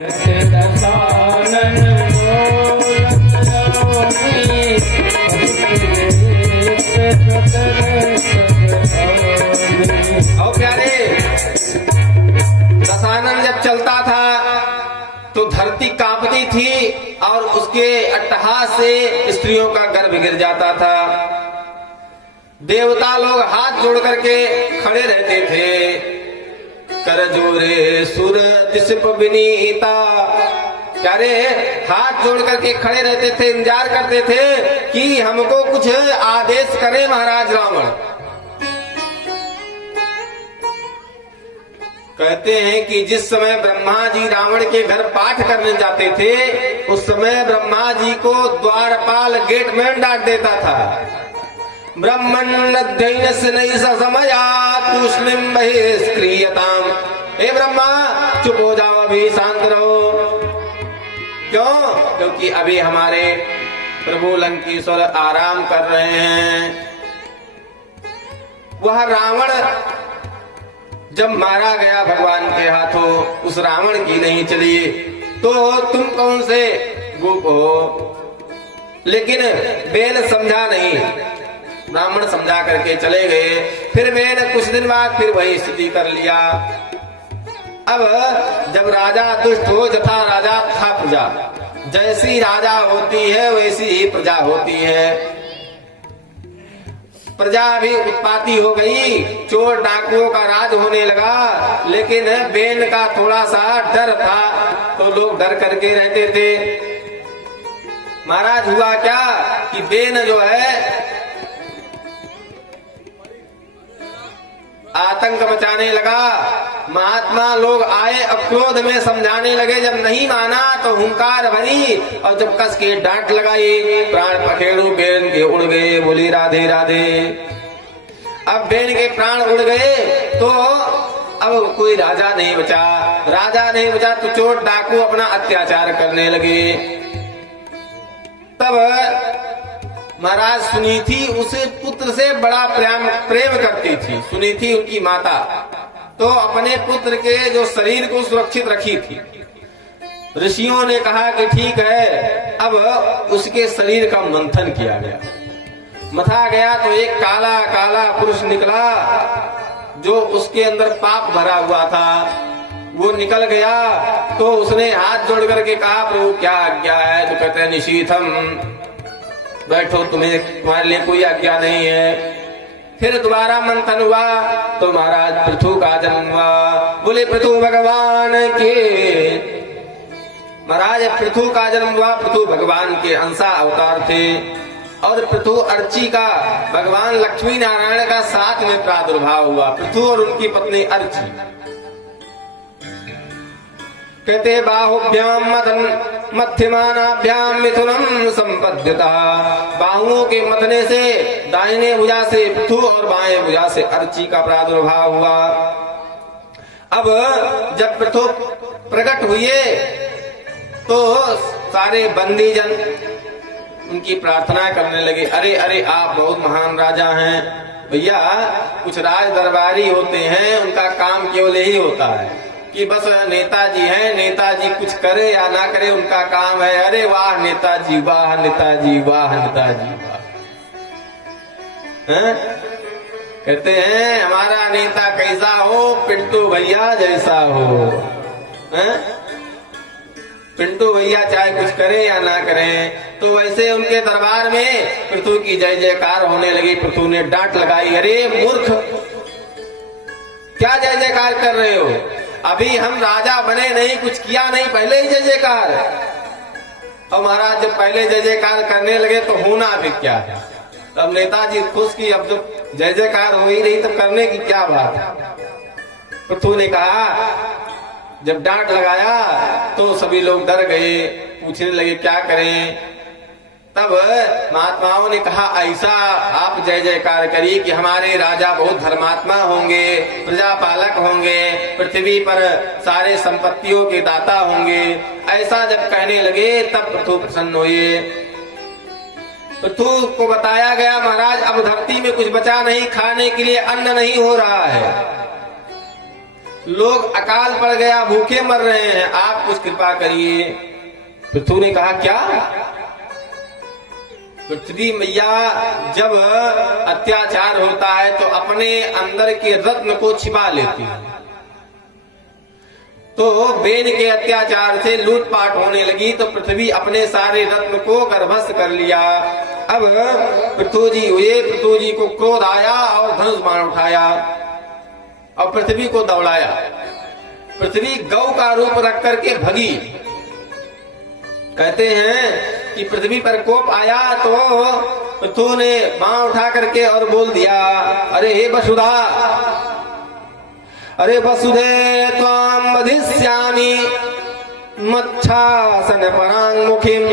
प्यारे, दशानन जब चलता था तो धरती कांपती थी और उसके अट्टहास से स्त्रियों का गर्भ गिर जाता था। देवता लोग हाथ जोड़ करके खड़े रहते थे। कर जोरे सुर दिशप विनीता, प्यारे हाथ जोड़ करके खड़े रहते थे, इंतजार करते थे कि हमको कुछ आदेश करे महाराज रावण। कहते हैं कि जिस समय ब्रह्मा जी रावण के घर पाठ करने जाते थे उस समय ब्रह्मा जी को द्वारपाल गेटमैन डांट देता था। ब्रह्मन् अध्ययन से नहीं समया तूष्णिम बहिष्क्रियताम। हे ब्रह्मा चुप हो जाओ, अभी शांत रहो। क्यों? क्योंकि अभी हमारे प्रभु लंकेश्वर आराम कर रहे हैं। वह रावण जब मारा गया भगवान के हाथों, उस रावण की नहीं चली तो तुम कौन से गोप हो? लेकिन बेन समझा नहीं, ब्राह्मण समझा करके चले गए। फिर बेन कुछ दिन बाद फिर वही स्थिति कर लिया। अब जब राजा दुष्ट हो, जथा राजा था प्रजा, जैसी राजा होती है वैसी ही प्रजा होती है। प्रजा भी उत्पाती हो गई, चोर डाकुओं का राज होने लगा। लेकिन बेन का थोड़ा सा डर था तो लोग डर करके रहते थे। महाराज हुआ क्या कि बेन जो है आतंक मचाने लगा। महात्मा लोग आए, क्रोध में समझाने लगे। जब नहीं माना तो हुंकार भरी और जब कस के डांट लगाई, प्राण पखेरु बेन के उड़ गए। बोली राधे राधे। अब बेन के प्राण उड़ गए तो अब कोई राजा नहीं बचा। राजा नहीं बचा तो चोर डाकू अपना अत्याचार करने लगे। तब महाराज सुनीति उसे पुत्र से बड़ा प्रेम करती थी। सुनीति उनकी माता तो अपने पुत्र के जो शरीर को सुरक्षित रखी थी। ऋषियों ने कहा कि ठीक है, अब उसके शरीर का मंथन किया गया। मथा गया तो एक काला काला पुरुष निकला जो उसके अंदर पाप भरा हुआ था। वो निकल गया तो उसने हाथ जोड़ करके कहा प्रभु क्या आज्ञा है? तो कहते हैं निशीथम, बैठो, तुम्हारे लिए कोई आज्ञा नहीं है। फिर दोबारा मंथन हुआ तो महाराज पृथु का जन्म हुआ। बोले पृथु भगवान के। महाराज पृथु का जन्म हुआ। पृथु भगवान के अंशा अवतार थे और पृथु अर्ची का भगवान लक्ष्मी नारायण का साथ में प्रादुर्भाव हुआ। पृथु और उनकी पत्नी अर्ची। कहते बाहुभ्याम मध्यमानाभ्याम मिथुनम संपद्यता। बाहुओं के मथने से दाहिने भुजा से पृथु और बाएं भुजा से अर्ची का प्रादुर्भाव हुआ। अब जब पृथु प्रकट हुए तो सारे बंदी जन उनकी प्रार्थना करने लगे। अरे अरे आप बहुत महान राजा हैं भैया। कुछ राज दरबारी होते हैं, उनका काम केवल यही होता है कि बस नेताजी हैं, नेताजी कुछ करे या ना करे उनका काम है। अरे वाह नेताजी, वाह नेताजी, वाह नेताजी, वाह। कहते हैं हमारा नेता कैसा हो? पिंटू भैया जैसा हो। पिंटू भैया चाहे कुछ करे या ना करें। तो वैसे उनके दरबार में पृथु की जय जयकार होने लगी। पृथु ने डांट लगाई, अरे मूर्ख, क्या जय जयकार कर रहे हो? अभी हम राजा बने नहीं, कुछ किया नहीं, पहले ही जय जयकार। और महाराज जब पहले जय जयकार करने लगे तो होना भी क्या है? तब नेताजी खुश की, अब जब जय जयकार हो ही नहीं तो करने की क्या बात है? पृथु ने कहा, जब डांट लगाया तो सभी लोग डर गए, पूछने लगे क्या करें। तब महात्माओं ने कहा ऐसा आप जय जयकार करिए कि हमारे राजा बहुत धर्मात्मा होंगे, प्रजा पालक होंगे, पृथ्वी पर सारे संपत्तियों के दाता होंगे। ऐसा जब कहने लगे तब पृथु प्रसन्न हुए। पृथु को बताया गया महाराज अब धरती में कुछ बचा नहीं, खाने के लिए अन्न नहीं हो रहा है। लोग अकाल पड़ गया, भूखे मर रहे हैं, आप कुछ कृपा करिए। पृथु ने कहा क्या? पृथ्वी मैया जब अत्याचार होता है तो अपने अंदर के रत्न को छिपा लेती है। तो बेन के अत्याचार से लूटपाट होने लगी तो पृथ्वी अपने सारे रत्न को गर्भस्थ कर लिया। अब पृथु जी हुए, पृथु जी को क्रोध आया और धनुष बाण उठाया और पृथ्वी को दौड़ाया। पृथ्वी गौ का रूप रख करके भगी। कहते हैं कि पृथ्वी पर कोप आया तो पृथु ने बाण उठा करके और बोल दिया, अरे हे वसुधा, अरे वसुधे त्वाम वधिष्यामि मच्छासन परांगमुखीम।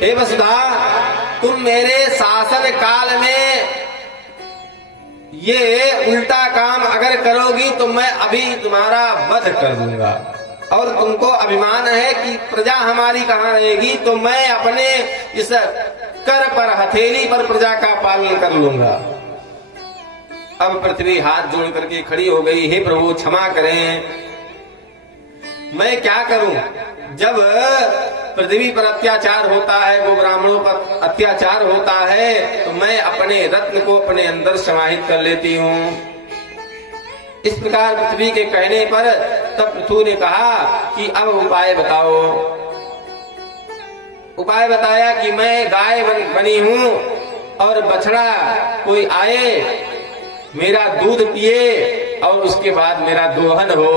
हे वसुधा, तुम मेरे शासन काल में ये उल्टा काम अगर करोगी तो मैं अभी तुम्हारा वध कर दूंगा। और तुमको अभिमान है कि प्रजा हमारी कहाँ रहेगी, तो मैं अपने इस कर पर, हथेली पर प्रजा का पालन कर लूंगा। अब पृथ्वी हाथ जोड़ करके खड़ी हो गई, हे प्रभु क्षमा करें, मैं क्या करूं? जब पृथ्वी पर अत्याचार होता है, वो ब्राह्मणों पर अत्याचार होता है, तो मैं अपने रत्न को अपने अंदर समाहित कर लेती हूँ। इस प्रकार पृथ्वी के कहने पर तब पृथु ने कहा कि अब उपाय बताओ। उपाय बताया कि मैं गाय बनी हूँ और बछड़ा कोई आए, मेरा दूध पिए और उसके बाद मेरा दोहन हो।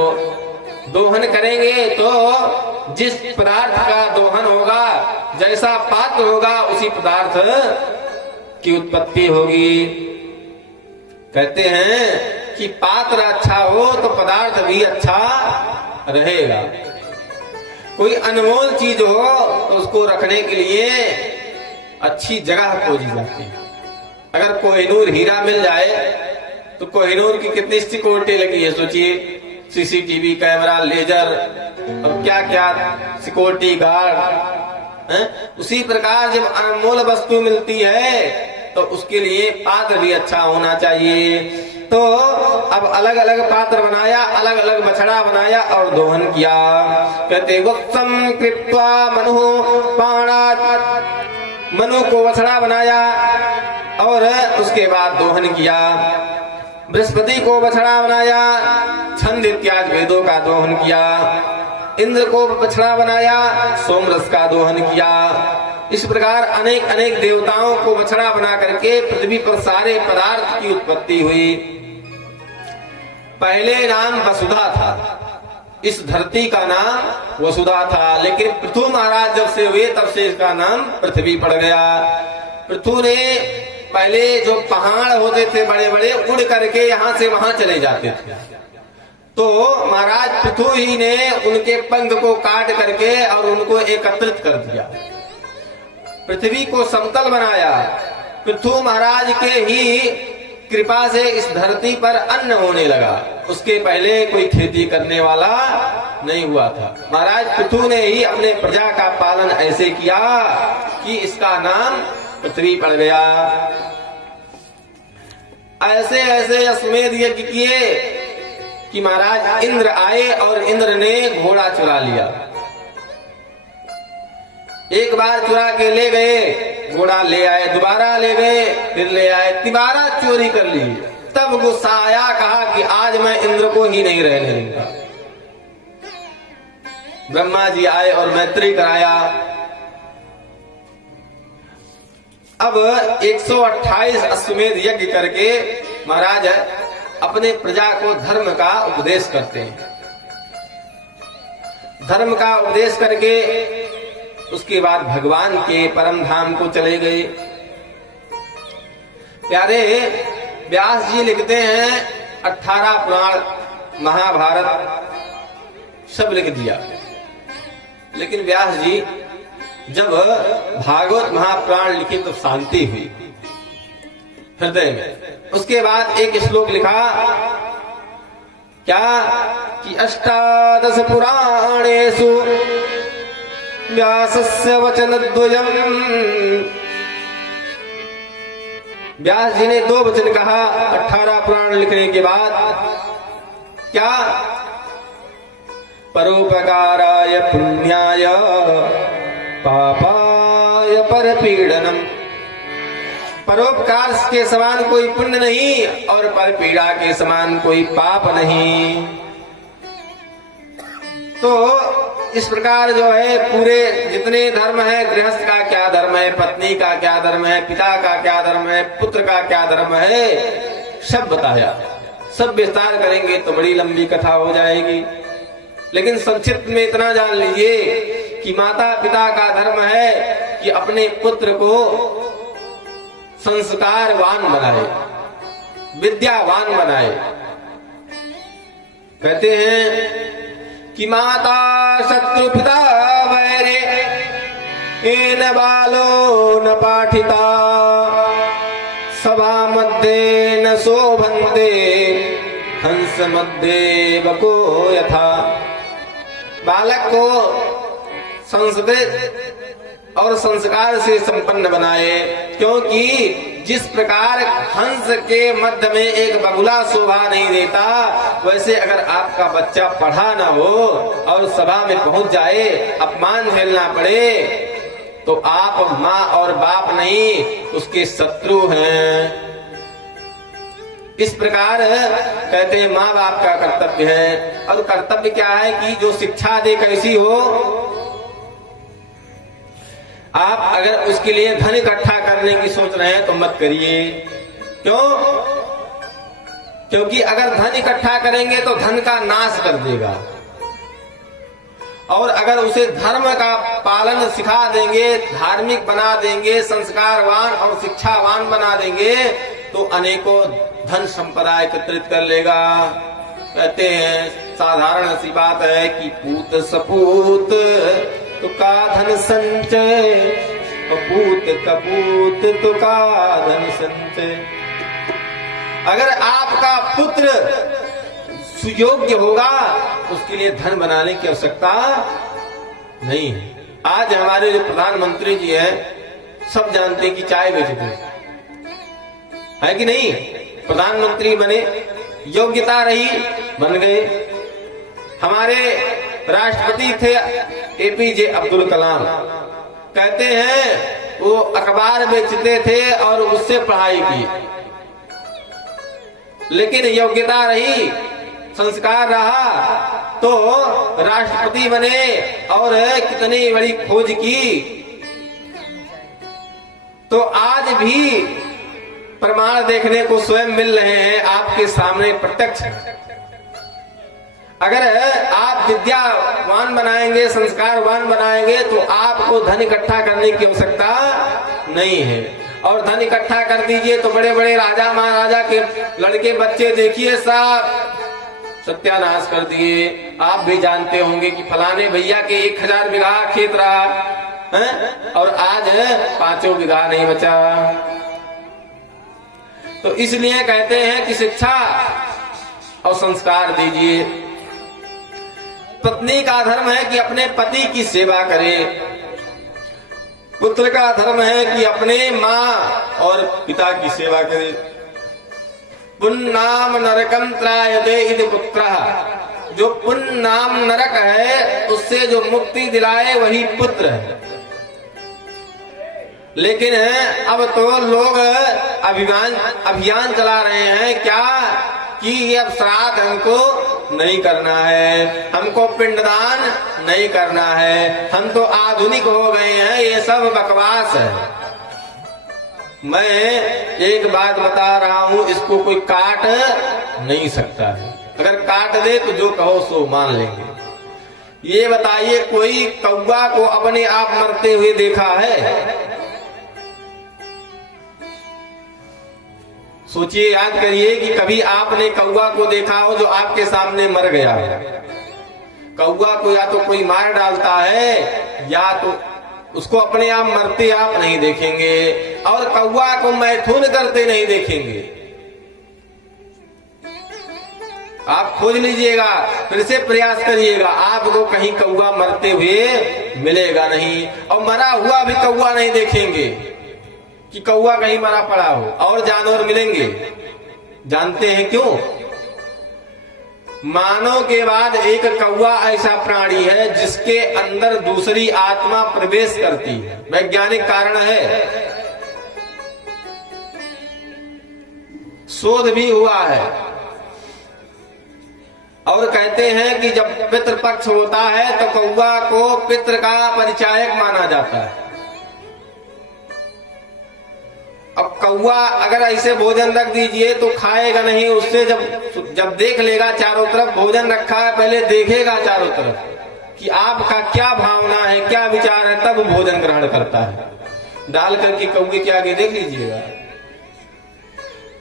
दोहन करेंगे तो जिस पदार्थ का दोहन होगा, जैसा पात्र होगा, उसी पदार्थ की उत्पत्ति होगी। कहते हैं कि पात्र अच्छा हो तो पदार्थ भी अच्छा रहेगा। कोई अनमोल चीज हो तो उसको रखने के लिए अच्छी जगह खोजी जाती है। अगर कोहिनूर हीरा मिल जाए तो कोहिनूर की कितनी सिक्योरिटी लगी है, सोचिए। सीसीटीवी कैमरा, लेजर और क्या क्या सिक्योरिटी गार्ड। उसी प्रकार जब अनमोल वस्तु मिलती है तो उसके लिए पात्र भी अच्छा होना चाहिए। तो अब अलग अलग पात्र बनाया, अलग अलग बछड़ा बनाया और दोहन किया। कहते वत्सम कृत्वा मनु पाणात्, मनु को बछड़ा बनाया और उसके बाद दोहन किया। बृहस्पति को बछड़ा बनाया, छंद इत्यादि वेदों का दोहन किया। इंद्र को बछड़ा बनाया, सोमरस का दोहन किया। इस प्रकार अनेक अनेक देवताओं को बछड़ा बना करके पृथ्वी पर सारे पदार्थ की उत्पत्ति हुई। पहले नाम वसुधा था, इस धरती का नाम वसुधा था, लेकिन पृथु महाराज जब से हुए तब से इसका नाम पृथ्वी पड़ गया। पृथु ने पहले जो पहाड़ होते थे बड़े बड़े, उड़ करके यहाँ से वहां चले जाते थे, तो महाराज पृथु ही ने उनके पंख को काट करके और उनको एकत्रित कर दिया, पृथ्वी को समतल बनाया। पृथु महाराज के ही कृपा से इस धरती पर अन्न होने लगा। उसके पहले कोई खेती करने वाला नहीं हुआ था। महाराज पृथु ने ही अपने प्रजा का पालन ऐसे किया कि इसका नाम पृथ्वी पड़ गया। ऐसे ऐसे अश्वमेध यज्ञ किए कि महाराज इंद्र आए और इंद्र ने घोड़ा चुरा लिया। एक बार चुरा के ले गए, घोड़ा ले आए, दोबारा ले गए, फिर ले आए, तिबारा चोरी कर ली। तब गुस्सा आया, कहा कि आज मैं इंद्र को ही नहीं रहने दूंगा। ब्रह्मा जी आए और मैत्री कराया। अब 128 अश्वमेध यज्ञ करके महाराज अपने प्रजा को धर्म का उपदेश करते हैं। धर्म का उपदेश करके उसके बाद भगवान के परम धाम को चले गए। प्यारे व्यास जी लिखते हैं 18 पुराण महाभारत सब लिख दिया, लेकिन व्यास जी जब भागवत महापुराण लिखे तो शांति हुई हृदय में। उसके बाद एक श्लोक लिखा क्या कि 18 पुराणेषु व्यासस्य वचनद्वयम्। व्यास जी ने 2 वचन कहा 18 पुराण लिखने के बाद। क्या परोपकाराय पुण्याय पापाय परपीडनम। परोपकार के समान कोई पुण्य नहीं और परपीड़ा के समान कोई पाप नहीं। तो इस प्रकार जो है पूरे जितने धर्म है, गृहस्थ का क्या धर्म है, पत्नी का क्या धर्म है, पिता का क्या धर्म है, पुत्र का क्या धर्म है, सब बताया। सब विस्तार करेंगे तो बड़ी लंबी कथा हो जाएगी, लेकिन संक्षिप्त में इतना जान लीजिए कि माता पिता का धर्म है कि अपने पुत्र को संस्कारवान बनाए, विद्यावान बनाए। कहते हैं कि माता शत्रु पिता वैरे एन बालो न पाठिता सभा मध्य न शोभन्ते हंस मध्य बको यथा। बालक को संस्कृत और संस्कार से संपन्न बनाए, क्योंकि जिस प्रकार हंस के मध्य में एक बगुला शोभा नहीं देता, वैसे अगर आपका बच्चा पढ़ा ना हो और सभा में पहुंच जाए, अपमान झेलना पड़े, तो आप माँ और बाप नहीं उसके शत्रु हैं। इस प्रकार कहते हैं माँ बाप का कर्तव्य है। और कर्तव्य क्या है कि जो शिक्षा दे कैसी हो, आप अगर उसके लिए धन इकट्ठा करने की सोच रहे हैं तो मत करिए। क्यों? क्योंकि अगर धन इकट्ठा करेंगे तो धन का नाश कर देगा, और अगर उसे धर्म का पालन सिखा देंगे, धार्मिक बना देंगे, संस्कारवान और शिक्षावान बना देंगे, तो अनेकों धन संपदा एकत्रित कर लेगा। कहते हैं साधारण सी बात है कि पूत सपूत तो का धन संचय, पूत कपूत तो का धन संचय। अगर आपका पुत्र सुयोग्य होगा, उसके लिए धन बनाने की आवश्यकता नहीं है। आज हमारे जो प्रधानमंत्री जी हैं, सब जानते हैं कि चाय बेचते है कि नहीं। प्रधानमंत्री बने, योग्यता रही, बन गए। हमारे राष्ट्रपति थे एपीजे अब्दुल कलाम, कहते हैं वो अखबार बेचते थे और उससे पढ़ाई की, लेकिन योग्यता रही, संस्कार रहा तो राष्ट्रपति बने और कितनी बड़ी खोज की। तो आज भी प्रमाण देखने को स्वयं मिल रहे हैं आपके सामने प्रत्यक्ष। अगर आप विद्यावान बनाएंगे, संस्कारवान बनाएंगे, तो आपको धन इकट्ठा करने की आवश्यकता नहीं है। और धन इकट्ठा कर दीजिए तो बड़े बड़े राजा महाराजा के लड़के बच्चे देखिए साहब सत्यानाश कर दिए। आप भी जानते होंगे कि फलाने भैया के 1000 बीघा खेत रहा है और आज 5 बीघा नहीं बचा। तो इसलिए कहते हैं कि शिक्षा और संस्कार दीजिए। पत्नी का धर्म है कि अपने पति की सेवा करे, पुत्र का धर्म है कि अपने माँ और पिता की सेवा करे। पुन्नाम नरकम त्रायते इति पुत्रः, जो पुण्य नाम नरक है उससे जो मुक्ति दिलाए वही पुत्र है। लेकिन अब तो लोग अभियान चला रहे हैं क्या कि ये अब श्राद्ध हमको नहीं करना है, हमको पिंडदान नहीं करना है, हम तो आधुनिक हो गए हैं, ये सब बकवास है। मैं एक बात बता रहा हूं, इसको कोई काट नहीं सकता है। अगर काट दे तो जो कहो सो मान लेंगे। ये बताइए कोई कौवा को अपने आप मरते हुए देखा है? सोचिए, याद करिए कि कभी आपने कौवा को देखा हो जो आपके सामने मर गया है। कौवा को या तो कोई मार डालता है या तो उसको अपने आप मरते आप नहीं देखेंगे, और कौवा को मैथुन करते नहीं देखेंगे। आप खोज लीजिएगा, फिर से प्रयास करिएगा, आपको कहीं कौवा मरते हुए मिलेगा नहीं। और मरा हुआ भी कौवा नहीं देखेंगे कि कौवा कहीं मरा पड़ा हो। और जानवर मिलेंगे, जानते हैं क्यों? मानव के बाद एक कौवा ऐसा प्राणी है जिसके अंदर दूसरी आत्मा प्रवेश करती है। वैज्ञानिक कारण है, शोध भी हुआ है। और कहते हैं कि जब पितृपक्ष होता है तो कौवा को पितृ का परिचायक माना जाता है। अब कौवा अगर ऐसे भोजन रख दीजिए तो खाएगा नहीं, उससे जब देख लेगा चारों तरफ भोजन रखा है, पहले देखेगा चारों तरफ कि आपका क्या भावना है, क्या विचार है, तब भोजन ग्रहण करता है। डाल करके कौवे के आगे देख लीजिएगा।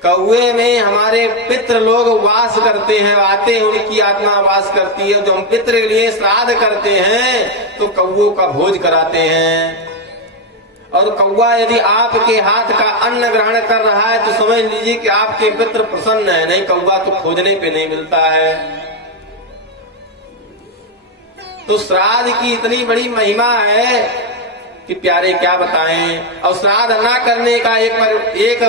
कौवे में हमारे पितृ लोग वास करते हैं, आते हैं, उनकी आत्मा वास करती है। जो हम पितृ के लिए श्राद्ध करते हैं तो कौवों का भोज कराते हैं। और कौवा यदि आपके हाथ का अन्न ग्रहण कर रहा है तो समझ लीजिए कि आपके पितृ प्रसन्न है। नहीं, कौवा तो खोजने पे नहीं मिलता है। तो श्राद्ध की इतनी बड़ी महिमा है कि प्यारे क्या बताएं। और श्राद्ध ना करने का एक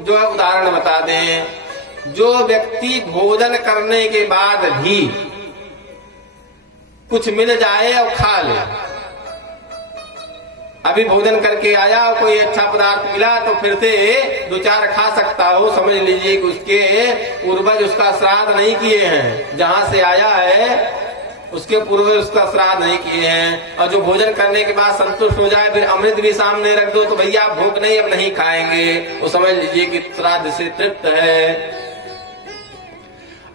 जो है उदाहरण बता दें। जो व्यक्ति भोजन करने के बाद भी कुछ मिल जाए और खा ले, अभी भोजन करके आया और कोई अच्छा पदार्थ मिला तो फिर से दो चार खा सकता हो, समझ लीजिए कि उसके पूर्वज उसका श्राद्ध नहीं किए हैं। जहां से आया है उसके पूर्वज उसका श्राद्ध नहीं किए हैं। और जो भोजन करने के बाद संतुष्ट हो जाए, फिर अमृत भी सामने रख दो तो भैया भूख नहीं, अब नहीं खाएंगे, वो समझ लीजिए कि श्राद्ध से तृप्त है।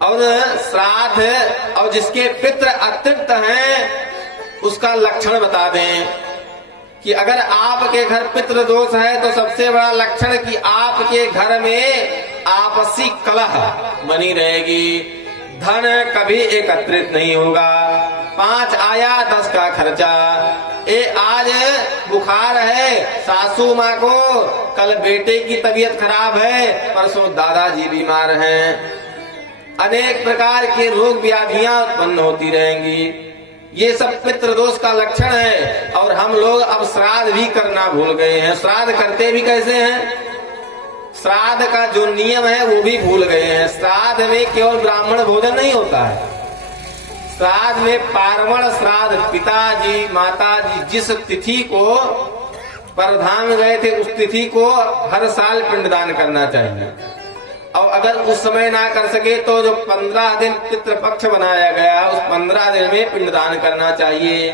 और श्राद्ध और जिसके पितृ अतृप्त हैं उसका लक्षण बता दें कि अगर आपके घर पितृ दोष है तो सबसे बड़ा लक्षण कि आपके घर में आपसी कलह बनी रहेगी, धन कभी एकत्रित नहीं होगा, 5 आया 10 का खर्चा। आज बुखार है सासू माँ को, कल बेटे की तबीयत खराब है, परसों दादाजी बीमार हैं। अनेक प्रकार के रोग व्याधियां उत्पन्न होती रहेंगी। ये सब पितृदोष का लक्षण है। और हम लोग अब श्राद्ध भी करना भूल गए हैं। श्राद्ध करते भी कैसे हैं? श्राद्ध का जो नियम है वो भी भूल गए हैं। श्राद्ध में केवल ब्राह्मण भोजन नहीं होता है। श्राद्ध में पार्वण श्राद्ध, पिताजी माताजी जिस तिथि को परधाम गए थे उस तिथि को हर साल पिंडदान करना चाहिए। और अगर उस समय ना कर सके तो जो 15 दिन पितृपक्ष बनाया गया उस 15 दिन में पिंडदान करना चाहिए।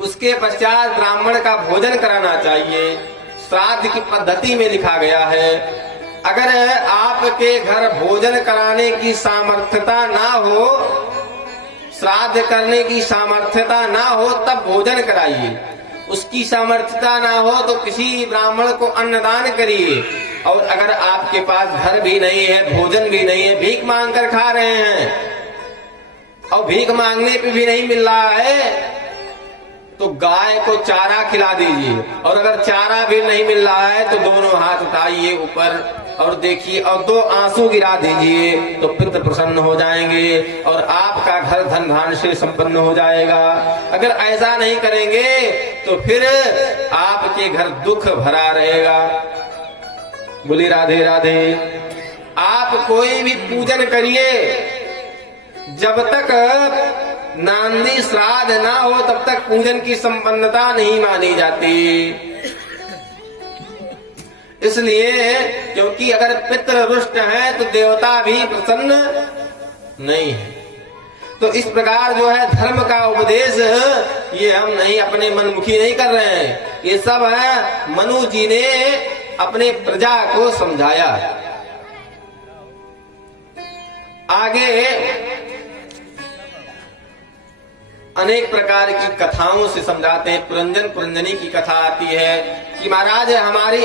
उसके पश्चात ब्राह्मण का भोजन कराना चाहिए। श्राद्ध की पद्धति में लिखा गया है अगर आपके घर भोजन कराने की सामर्थ्यता ना हो, श्राद्ध करने की सामर्थ्यता ना हो तब भोजन कराइए। उसकी सामर्थ्यता ना हो तो किसी ब्राह्मण को अन्नदान करिए। और अगर आपके पास घर भी नहीं है, भोजन भी नहीं है, भीख मांग कर खा रहे हैं और भीख मांगने पे भी नहीं मिल रहा है तो गाय को चारा खिला दीजिए। और अगर चारा भी नहीं मिल रहा है तो दोनों हाथ उठाइए ऊपर और देखिए और 2 आंसू गिरा दीजिए तो पितृ प्रसन्न हो जाएंगे और आपका घर धन धान से संपन्न हो जाएगा। अगर ऐसा नहीं करेंगे तो फिर आपके घर दुख भरा रहेगा। बोली राधे राधे। आप कोई भी पूजन करिए, जब तक नांदी श्राद्ध ना हो तब तक पूजन की संपन्नता नहीं मानी जाती। इसलिए क्योंकि अगर पितृ रुष्ट है तो देवता भी प्रसन्न नहीं है। तो इस प्रकार जो है धर्म का उपदेश ये हम नहीं अपने मनमुखी नहीं कर रहे हैं, ये सब है मनु जी ने अपने प्रजा को समझाया। आगे अनेक प्रकार की कथाओं से समझाते हैं। पुरंजन पुरंजनी की कथा आती है कि महाराज हमारी